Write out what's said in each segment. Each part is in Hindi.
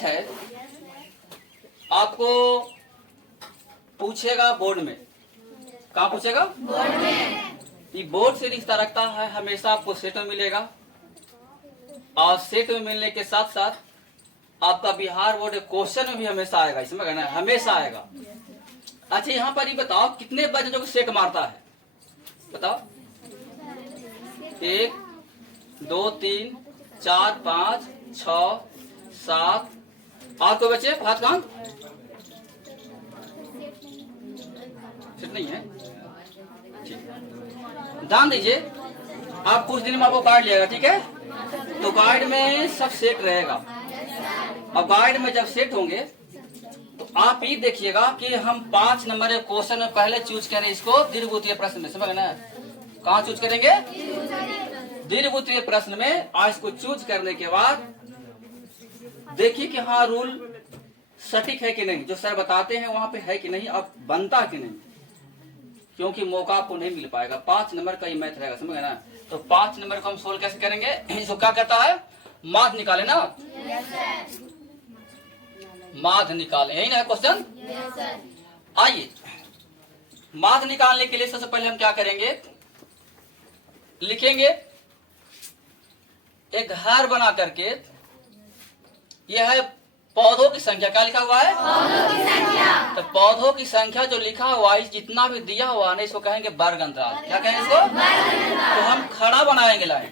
मैथ है, आपको पूछेगा बोर्ड में। कहाँ पूछेगा? बोर्ड में। ये बोर्ड से रिश्ता रखता है, हमेशा आपको सेट में मिलेगा, और सेट में मिलने के साथ साथ आपका बिहार बोर्ड क्वेश्चन में भी हमेशा आएगा, इसमें कहना है हमेशा आएगा। अच्छा यहाँ पर ये बताओ कितने बच्चों को सेट मारता है? बताओ। 1 2 3 4 5 6 7। और कोई बच्चे हाथ कहाँ? सेट नहीं है, ध्यान दीजिए। आप कुछ दिन में आपको कार्ड लिएगा, ठीक है? तो कार्ड में सब सेट रहेगा। अब कार्ड में जब सेट होंगे तो आप ये देखिएगा कि हम 5 नंबर के क्वेश्चन में पहले चूज करें इसको दीर्घवृत्तीय प्रश्न में, समझ ना? कहाँ चूज करेंगे? दीर्घवृत्तीय प्रश्न में। आज इसको चूज करने के बाद देखिए कि हाँ रूल सटीक है कि नहीं, जो सर बताते हैं वहां पे है कि नहीं, अब बनता कि नहीं, क्योंकि मौका आपको नहीं मिल पाएगा। 5 नंबर का ही मैथ रहेगा, समझ गए ना? तो 5 नंबर को हम सोल्व कैसे करेंगे? इसको क्या करता है? माध्य निकाले ना। माध्य निकाले, यही ना क्वेश्चन। आइए माध्य निकालने के लिए सबसे पहले हम क्या करेंगे? लिखेंगे एक घर बना करके, यह है पौधों की संख्या। क्या लिखा हुआ है? पौधों की संख्या। तो पौधों की संख्या जो लिखा हुआ है, जितना भी दिया हुआ है इसको कहेंगे वर्ग अंतराल। क्या कहेंगे इसको? तो हम खड़ा बनाएंगे लाइन,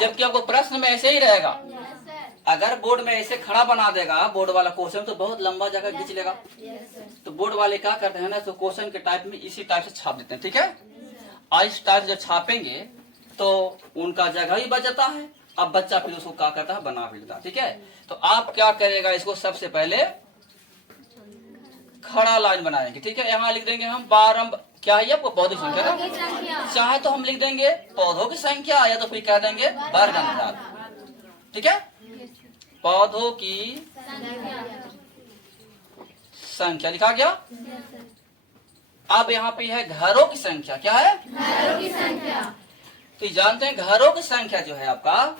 जबकि आपको प्रश्न में ऐसे ही रहेगा। अगर बोर्ड में ऐसे खड़ा बना देगा बोर्ड वाला क्वेश्चन तो बहुत लंबा जगह खींच लेगा। तो बोर्ड वाले क्या करते हैं ना, तो क्वेश्चन के टाइप में इसी टाइप से छाप देते हैं, ठीक है? और इस टाइप से जब छापेंगे तो उनका जगह ही बच जाता है। अब बच्चा फिर उसको क्या करता है? बना भी लेता है, ठीक है? तो आप क्या करेगा? इसको सबसे पहले खड़ा लाइन बनाएंगे, ठीक है? यहाँ लिख देंगे हम 12। क्या है आपको? पौधों की संख्या ना। चाहे तो हम लिख देंगे पौधों की संख्या, या तो फिर कह देंगे वर्ग अंतराल, ठीक है? पौधों की संख्या लिखा गया। अब यहाँ पे है घरों की संख्या। क्या है? घरों की संख्या। तो जानते हैं घरों की संख्या जो है आपका,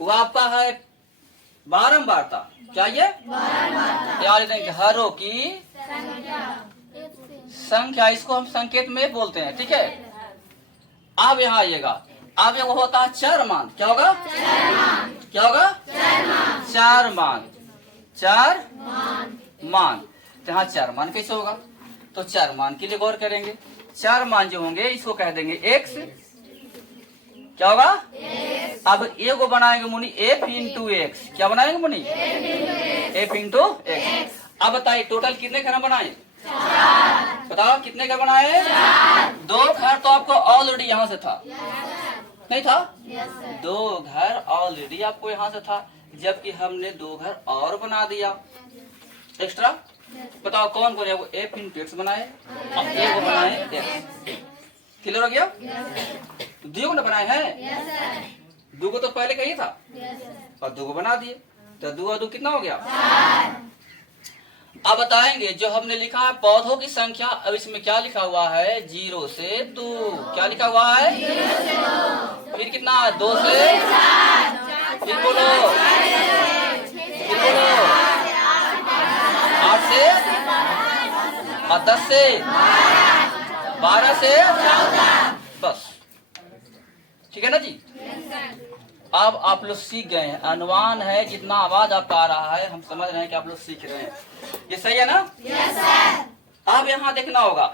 वो आपका है बारंबारता। क्या ये? याद रखें, घरों की संख्या, इसको हम संकेत में बोलते हैं, ठीक है? अब यहाँ आइएगा, अब ये वो होता है चार मान। क्या होगा? क्या होगा? चार मान। चार मान। तो यहाँ चार मान कैसे होगा? तो चार मान के लिए गौर करेंगे। चार मान जो होंगे इसको कह देंगे एक्स। क्या होगा? अब ए को बनाएंगे मुनि एफ इंटू एक्स। क्या बनाएंगे मुनि? F into x. अब बताइए टोटल कितने घर बनाए? बताओ कितने घर बनाए? 2 घर तो आपको ऑलरेडी यहाँ से था, नहीं था? 2 घर ऑलरेडी आपको यहाँ से था, जबकि हमने 2 घर और बना दिया एक्स्ट्रा। बताओ कौन कौन है? वो एफ इंटू एक्स बनाए, अब ए को बनाए एक्स। क्लियर हो गया? दो ने बनाए हैं, 2 को तो पहले कही था और 2 को बना दिए, तो 2 और 2 कितना हो गया? 4। अब बताएंगे जो हमने लिखा है पौधों की संख्या, अब इसमें क्या लिखा हुआ है? 0 से 2। क्या लिखा हुआ है? 0 से 2। फिर कितना? 2 से 4। फिर बोलो, फिर बोलो 8 से और 10 से 12 से 14। बस, ठीक है ना जी? अब आप लोग सीख गए हैं। अनुमान है जितना आवाज आपका आ रहा है, हम समझ रहे हैं कि आप लोग सीख रहे हैं। ये सही है ना? Yes sir. अब यहाँ देखना होगा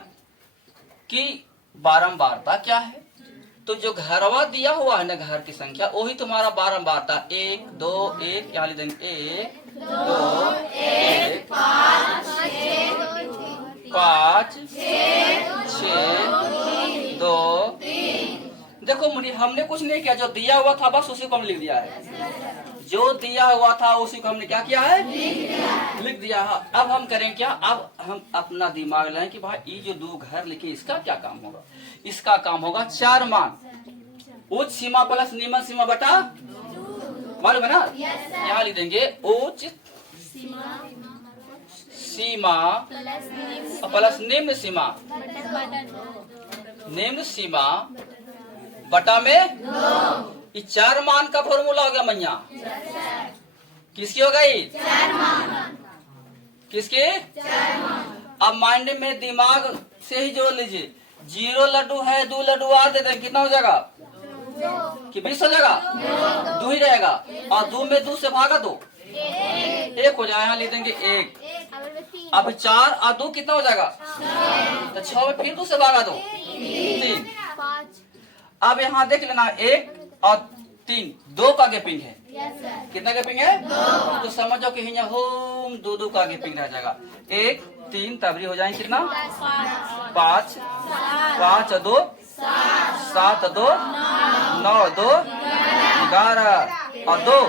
कि बारंबारता क्या है। तो जो घरवा दिया हुआ है ना, घर की संख्या, वही तुम्हारा बारंबारता। 1 2 1, यहाँ लिख देंगे 1 2 1 5 6 2 3। देखो मुनि हमने कुछ नहीं किया, जो दिया हुआ था बस उसी को हम लिख दिया है। जो दिया हुआ था उसी को हमने क्या किया है? लिख दिया है। अब हम करें क्या? अब हम अपना दिमाग लाएं कि भाई ये जो 2 घर लिखे इसका क्या काम होगा? इसका काम होगा 4 मान। उच्च सीमा प्लस निम्न सीमा बटा, मालूम है ना? यहाँ लिख देंगे उच्च सीमा प्लस निम्न सीमा, निम्न सीमा बटा में 2। ये 4 मान का फॉर्मूला हो गया मैया। किसकी हो गई? किसकी? अब माइंड में दिमाग से ही जोड़ लीजिए। 0 लड्डू है, 2 लड्डू और दे दें, कितना हो जाएगा? कि 20 हो जाएगा? 2 ही रहेगा। और 2 में 2 से भागा 2, 1 हो जाएगा। यहाँ लिख देंगे 1। अब 4 और 2 कितना हो जाएगा? तो 6 में फिर 2 से भागा 2, 3। अब यहाँ देख लेना 1 और 3, 2 का गैपिंग है। कितना गैपिंग है? 2। तो समझो कि यहाँ होम 2 का गैपिंग रह जाएगा। 1 3 तबरी हो जाएंगे कितना? 5 5 और 2 7 और 2 9 और 2 11 और 2।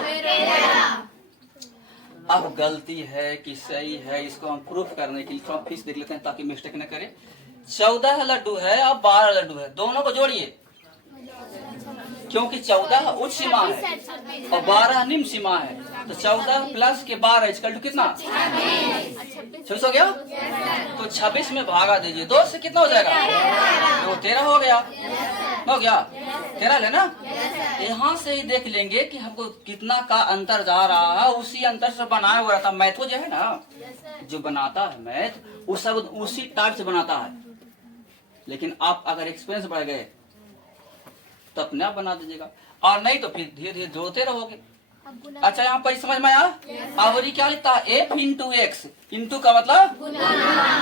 अब गलती है कि सही है, इसको हम प्रूफ करने के लिए थोड़ा फीस देख लेते हैं ताकि मिस्टेक न करें। 14 लड्डू है और 12 लड्डू है, दोनों को जोड़िए, क्योंकि 14 उच्च सीमा है और 12 निम्न सीमा है। तो 14 प्लस के 12 इक्वल टू कितना? 26 हो गया। तो 26 में भागा दीजिए 2 से, कितना हो जाएगा? तो 13 हो गया। हो गया 13 लेना। यहाँ से ही देख लेंगे कि हमको कितना का अंतर जा रहा है, उसी अंतर से बनाया हुआ रहता। मैथो जो है ना, जो बनाता है मैथ, वो सब उसी टाइप से बनाता है। लेकिन आप अगर एक्सपीरियंस बढ़ गए तो अपने आप बना दीजिएगा, और नहीं तो फिर धीरे धीरे जोड़ते रहोगे। अच्छा, यहाँ पर समझ में आया? अब क्या लिखता है? F into x. इंटू का मतलब?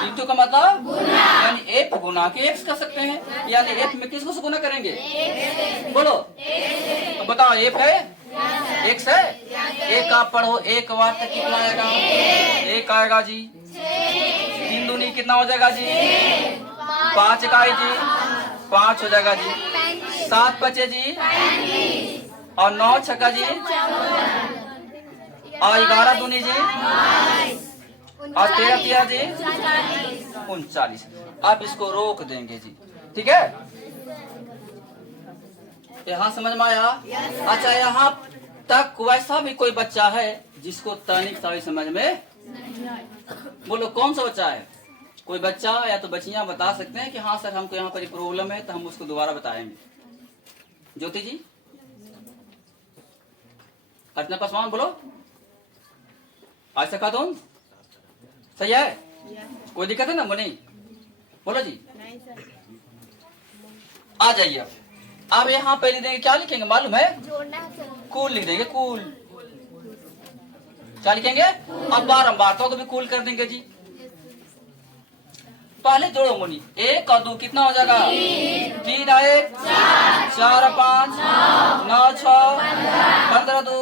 इंटू का मतलब यानी एफ गुना के एक्स कर सकते हैं। यानी एफ में किसको से गुना करेंगे? बोलो, तो बताओ, एफ है, एक्स है। एक आप पढ़ो, 1 बार तक कितना आएगा? 1 आएगा जी। 3 दूनी कितना हो जाएगा जी? 5 इकाई जी, 5 हो जाएगा जी। 7 बचे जी, और 9 छक्का जी, और 11 दूनी जी, और 13 तिया जी, 39। अब इसको रोक देंगे जी, ठीक है? यहाँ समझ में आया? अच्छा, यहाँ तक वैसा भी कोई बच्चा है जिसको तनिक सा समझ में? बोलो, कौन सा बच्चा है? कोई बच्चा या तो बच्चियां बता सकते हैं कि हाँ सर हमको यहाँ पर प्रॉब्लम है, तो हम उसको दोबारा बताएंगे। ज्योति जी, अर्चना पासवान, बोलो। आयशा खातून, सही है? कोई दिक्कत है ना? मुनी, बोलो जी। आ जाइए। अब यहाँ पे लिख देंगे, क्या लिखेंगे मालूम है? कूल लिख देंगे, कूल। क्या लिखेंगे? अब बारंबार तो भी कूल कर देंगे जी। पहले जोड़ो मुनी, 1 और 2 कितना हो जाएगा? 3 और 1 4 और 5 9 6 15 2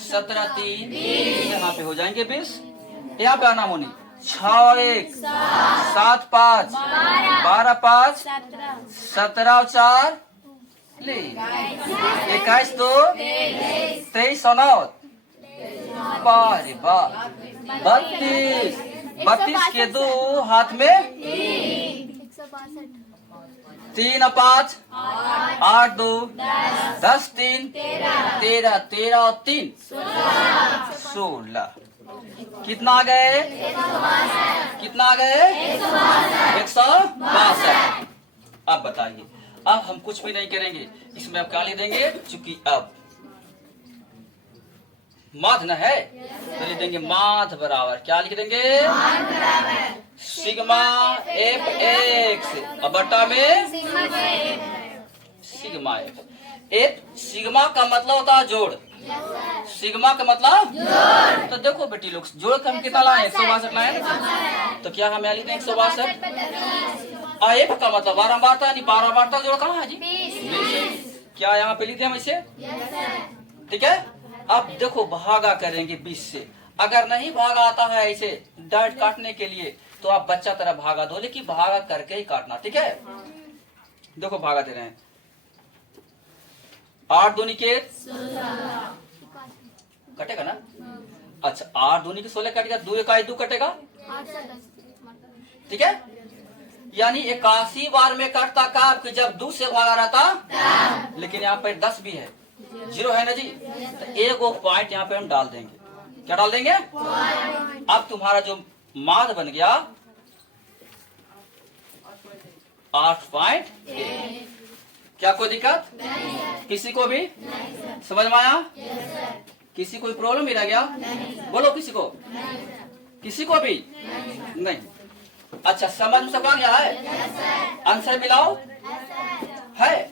17 3, यहाँ पे हो जाएंगे 20। यहाँ पे आना मुनी, 6 और 1 7 5 12 5 17 और 4 ले 21 2 23 और 9 32। 32 के 2 हाथ में 3 और 5 8 2 10 3 13 13 और 3 16। कितना आ गए? कितना आ गए? 162। अब बताइए, अब हम कुछ भी नहीं करेंगे, इसमें अब क्या लिख देंगे? चूंकि अब माध न है तो लिख देंगे माध बराबर, क्या लिख देंगे? सिग्मा एफ एक्स बटा में सिग्मा एफ। एफ सिग्मा का मतलब होता है जोड़। सिग्मा का मतलब जोड़। तो देखो बेटी लोग, जोड़ का हम कितना लाए? 162 लाए। तो क्या हम यहाँ लिख देंगे 162? और एफ का मतलब 12 बार था, यानी 12 बार तक जोड़ कहाँ है जी? 20। क्या यहाँ पे लिखे हम इसे? ठीक है। अब देखो, भागा करेंगे 20 से। अगर नहीं भागा आता है ऐसे डाइट काटने के लिए, तो आप बच्चा तरह भागा दो, लेकिन भागा करके ही काटना, ठीक है? देखो भागा दे रहे हैं, 8 दूनी के कटेगा ना? अच्छा, 8 दूनी के 16 कटेगा, 2 इकाई 2 कटेगा, ठीक है? यानी 81 बार में कटता का जब 2 से भागा रहता। लेकिन यहाँ पर 10 भी है, 0 है ना जी? तो एक पॉइंट यहाँ पे हम डाल देंगे। क्या डाल देंगे? अब तुम्हारा जो माध बन गया 8.8। क्या कोई दिक्कत? किसी को भी समझ में आया? किसी कोई प्रॉब्लम ही रह गया? बोलो किसी को? किसी को भी नहीं। अच्छा, समझ में सब आ गया है? आंसर मिलाओ है।